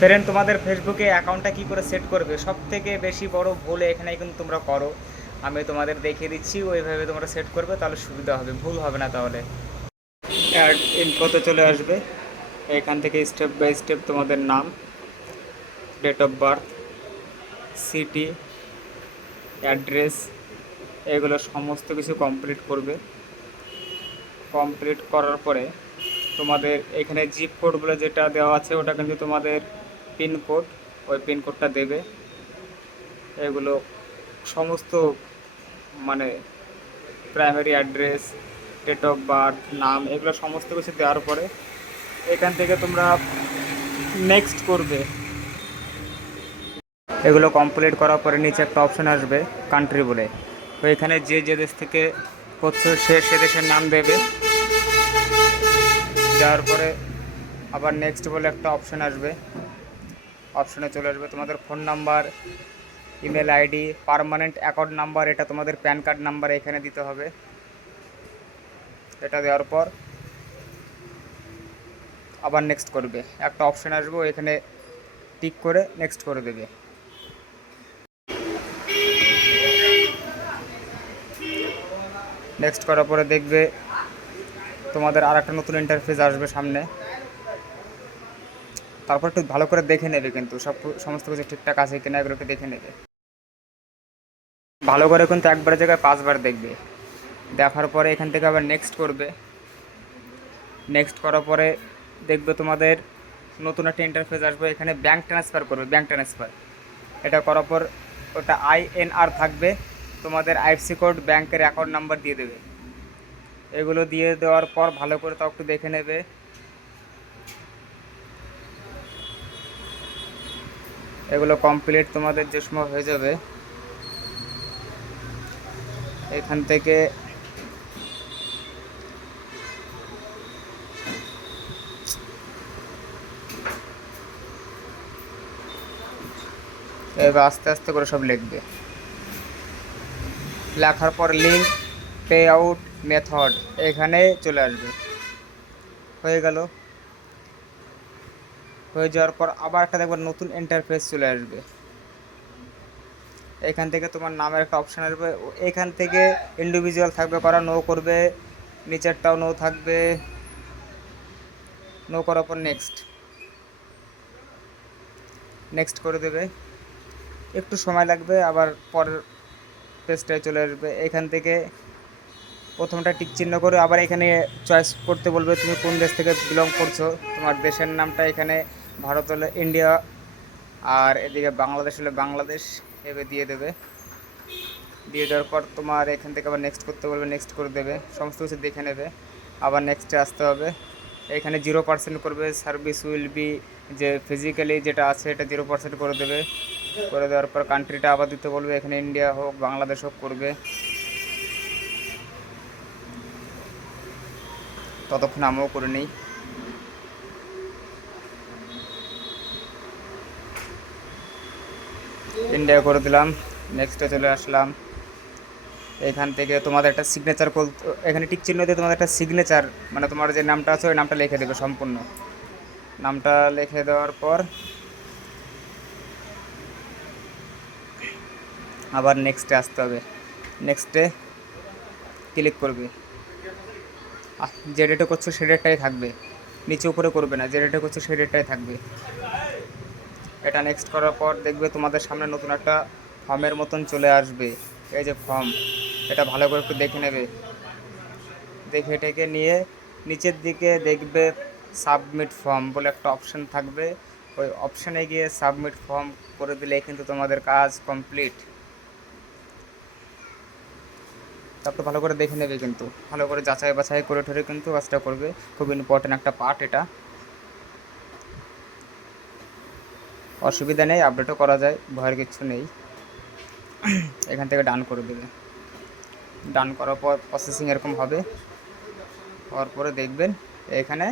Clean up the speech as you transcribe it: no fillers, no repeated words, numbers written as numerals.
Friend, তোমাদের ফেসবুকে অ্যাকাউন্টটা কী করে সেট করবে, সব থেকে বেশি বড় ভুল এখানে কিন্তু তোমরা করো। আমি তোমাদের দেখিয়ে দিচ্ছি, ওইভাবে তোমরা সেট করবে, তাহলে সুবিধা হবে, ভুল হবে না। তাহলে অ্যাড ইনফোতে চলে আসবে। এখান থেকে স্টেপ বাই স্টেপ তোমাদের নাম, date of birth, city, address, এগুলো সমস্ত কিছু কমপ্লিট করবে। কমপ্লিট করার পরে তোমাদের এখানে জিপ কোড বলে যেটা দেওয়া আছে, ওটা কিন্তু তোমাদের পিনকোড, ওই পিনকোডটা দেবে। এগুলো সমস্ত মানে primary address, date of birth, নাম, এগুলো সমস্ত কিছু দেওয়ার পরে এখান থেকে তোমরা নেক্সট করবে। এগুলো কমপ্লিট করার পরে নিচে একটা অপশান আসবে কান্ট্রি বলে, তো এখানে যে যে দেশ থেকে করছো সে দেশের নাম দেবে। দেওয়ার পরে আবার নেক্সট বলে একটা অপশান আসবে, অপশানে চলে আসবে তোমাদের phone number, email ID, permanent account number, এটা তোমাদের প্যান কার্ড নাম্বার এখানে দিতে হবে। এটা দেওয়ার পর আবার নেক্সট করবে, একটা অপশান আসবে, এখানে টিক করে নেক্সট করে দেবে। নেক্সট করার পরে দেখবে তোমাদের আর একটা নতুন ইন্টারফেস আসবে সামনে। তারপর একটু ভালো করে দেখে নেবে কিন্তু সমস্ত কিছু ঠিকঠাক আছে কিনা, এগুলো একটু দেখে নেবে ভালো করে, কিন্তু একবারের জায়গায় 5বার দেখবে। দেখার পরে এখান থেকে আবার নেক্সট করবে। নেক্সট করার পরে দেখবে তোমাদের নতুন একটা ইন্টারফেস আসবে, এখানে ব্যাঙ্ক ট্রান্সফার করবে, ব্যাঙ্ক ট্রান্সফার। এটা করার পর ওটা INR থাকবে, তোমাদের আইএফসি কোড, ব্যাংকের অ্যাকাউন্ট নাম্বার দিয়ে দেবে। এগুলো দিয়ে দেওয়ার পর ভালো করে তাও একটু দেখে নেবে। এগুলো কমপ্লিট তোমাদের যে সময় হয়ে যাবে, এখান থেকে এবার আস্তে আস্তে করে সব লিখবে। লেখার পর লিঙ্ক, পে আউট, মেথড এখানে চলে আসবে। হয়ে গেল। হয়ে যাওয়ার পর আবার একটা দেখবার নতুন ইন্টারফেস চলে আসবে। এখান থেকে তোমার নামের একটা অপশান আসবে, এখান থেকে ইন্ডিভিজুয়াল থাকবে করা, নো করবে, নিচেরটাও নো থাকবে। নো করার পর নেক্সট, নেক্সট করে দেবে। একটু সময় লাগবে, আবার পরের পেজটায় চলে আসবে। এখান থেকে প্রথমটা টিক চিহ্ন করে আবার এখানে চয়েস করতে বলবে তুমি কোন দেশ থেকে বিলং করছো। তোমার দেশের নামটা এখানে ভারত হলে ইন্ডিয়া, আর এদিকে বাংলাদেশ হলে বাংলাদেশ, এভাবে দিয়ে দেবে। দিয়ে দেওয়ার পর তোমার এখান থেকে আবার নেক্সট করতে বলবে, নেক্সট করে দেবে, সমস্ত কিছু দেখে নেবে। আবার নেক্সটে আসতে হবে, এখানে 0% করবে, সার্ভিস উইল বি, যে ফিজিক্যালি যেটা আছে এটা 0% করে দেবে। করে দেওয়ার পর কান্ট্রিটা আবার দিতে বলবে, এখানে ইন্ডিয়া হোক বাংলাদেশ হোক করবে। ততক্ষণ আমিও করে নিই। ইন্ডিয়া করে দিলাম, নেক্সটে চলে আসলাম। এখান থেকে তোমাদের একটা সিগনেচার, এখানে টিক চিহ্ন দিয়ে তোমাদের একটা সিগনেচার, মানে তোমার যে নামটা আছে ওই নামটা লিখে দেবে, সম্পূর্ণ নামটা লিখে দেওয়ার পর আবার নেক্সটে আসতে হবে। নেক্সটে ক্লিক করবে, যে ডেটে করছো সে ডেটটাই থাকবে, নিচে উপরে করবে না, যে ডেটে করছো সেই ডেটটাই থাকবে। এটা নেক্সট করার পর দেখবে তোমাদের সামনে নতুন একটা ফর্মের মতন চলে আসবে। এই যে ফর্ম, এটা ভালো করে একটু দেখে নেবে। দেখে টেকে নিয়ে নিচের দিকে দেখবে সাবমিট ফর্ম বলে একটা অপশান থাকবে, ওই অপশানে গিয়ে সাবমিট ফর্ম করে দিলে কিন্তু তোমাদের কাজ কমপ্লিট। তারপর ভালো করে দেখে নেবে, কিন্তু ভালো করে যাচাই বাছাই করে ঠরে কিন্তু কাজটা করবে, খুব ইম্পর্টেন্ট একটা পার্ট এটা। অসুবিধা নেই, আপডেটও করা যায়, ভয়ের কিচ্ছু নেই। এখান থেকে ডান করে দেবে। ডান করার পর প্রসেসিং এরকম হবে, হওয়ার পরে দেখবেন এখানে